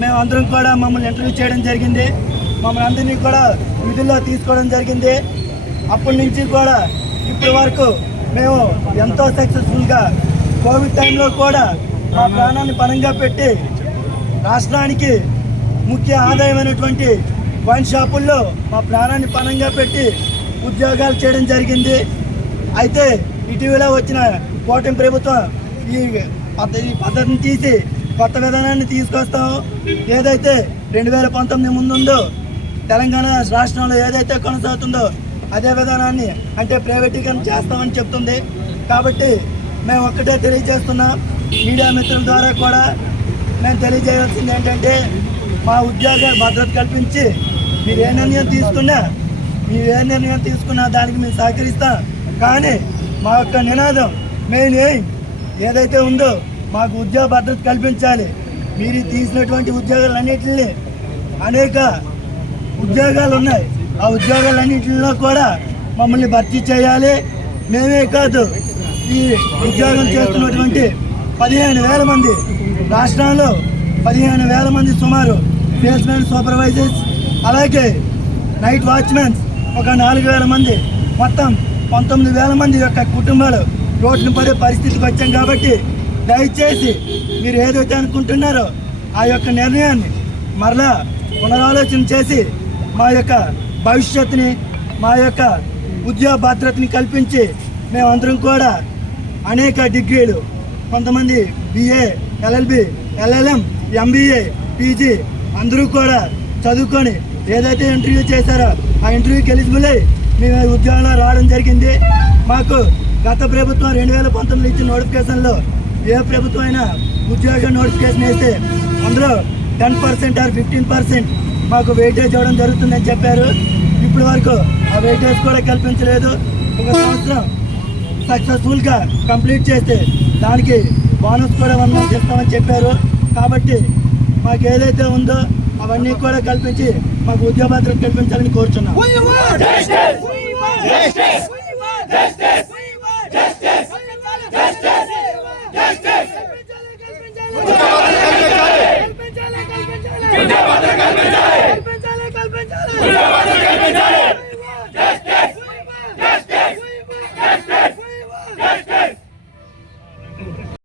మేము అందరం కూడా మమ్మల్ని ఇంటర్వ్యూ చేయడం జరిగింది. మమ్మల్ని అందరినీ కూడా విధుల్లో తీసుకోవడం జరిగింది. అప్పటి నుంచి కూడా ఇప్పటి వరకు మేము ఎంతో సక్సెస్ఫుల్గా కోవిడ్ టైంలో కూడా మా ప్రాణాన్ని పణంగా పెట్టి రాష్ట్రానికి ముఖ్య ఆదాయమైనటువంటి వైన్ షాపుల్లో మా ప్రాణాన్ని పణంగా పెట్టి ఉద్యోగాలు చేయడం జరిగింది. అయితే ఇటీవల వచ్చిన కూటమి ప్రభుత్వం ఈ పద్ధ ఈ పద్ధతిని తీసి కొత్త విధానాన్ని తీసుకొస్తాం ఏదైతే రెండు వేల పంతొమ్మిది ముందుందో తెలంగాణ రాష్ట్రంలో ఏదైతే కొనసాగుతుందో అదే విధానాన్ని అంటే ప్రైవేటీకరణ చేస్తామని చెప్తుంది. కాబట్టి మేము ఒక్కటే తెలియజేస్తున్నాం మీడియా మిత్రుల ద్వారా కూడా మేము తెలియజేయాల్సింది ఏంటంటే మా ఉద్యోగ భద్రత కల్పించి మీరు ఏ నిర్ణయం తీసుకున్నా మీరు ఏ నిర్ణయం తీసుకున్నా దానికి మేము సహకరిస్తాం. కానీ మా యొక్క నినాదం మెయిన్ ఎయిమ్ ఏదైతే ఉందో మాకు ఉద్యోగ భద్రత కల్పించాలి. మీరు తీసినటువంటి ఉద్యోగాలన్నింటినీ అనేక ఉద్యోగాలు ఉన్నాయి. ఆ ఉద్యోగాలన్నింటిలో కూడా మమ్మల్ని భర్తీ చేయాలి. మేమే కాదు ఈ ఉద్యోగం చేస్తున్నటువంటి పదిహేను వేల మంది రాష్ట్రంలో పదిహేను వేల మంది సుమారు సేల్స్మెన్ సూపర్వైజర్స్ అలాగే నైట్ వాచ్మెన్స్ ఒక నాలుగు వేల మంది మొత్తం పంతొమ్మిది వేల మంది యొక్క కుటుంబాలు రోడ్డున పడే పరిస్థితికి వచ్చాం కాబట్టి దయచేసి మీరు ఏదైతే అనుకుంటున్నారో ఆ యొక్క నిర్ణయాన్ని మరలా పునరాలోచన చేసి మా యొక్క భవిష్యత్తుని మా యొక్క ఉద్యోగ భద్రతని కల్పించి మేమందరం కూడా అనేక డిగ్రీలు కొంతమంది BA LLB LLM MBA PG అందరూ కూడా చదువుకొని ఏదైతే ఇంటర్వ్యూ చేశారో ఆ ఇంటర్వ్యూకి ఎలిజిబుల్ అయ్యి మేము ఉద్యోగంలో రావడం జరిగింది. మాకు గత ప్రభుత్వం రెండు వేల పంతొమ్మిది ఇచ్చిన నోటిఫికేషన్లో ఏ ప్రభుత్వం అయినా ఉద్యోగ నోటిఫికేషన్ వేస్తే అందులో ten percent or fifteen percent మాకు వెయిటేజ్ ఇవ్వడం జరుగుతుందని చెప్పారు. ఇప్పటి వరకు ఆ వెయిటేజ్ కూడా కల్పించలేదు. ఒక సంవత్సరం సక్సెస్ఫుల్గా కంప్లీట్ చేస్తే దానికి బోనస్ కూడా మనం చెప్తామని చెప్పారు. కాబట్టి మాకు ఏదైతే ఉందో అవన్నీ కూడా కల్పించి మాకు ఉద్యోగ భద్రత కల్పించాలని కోరుచున్నాం.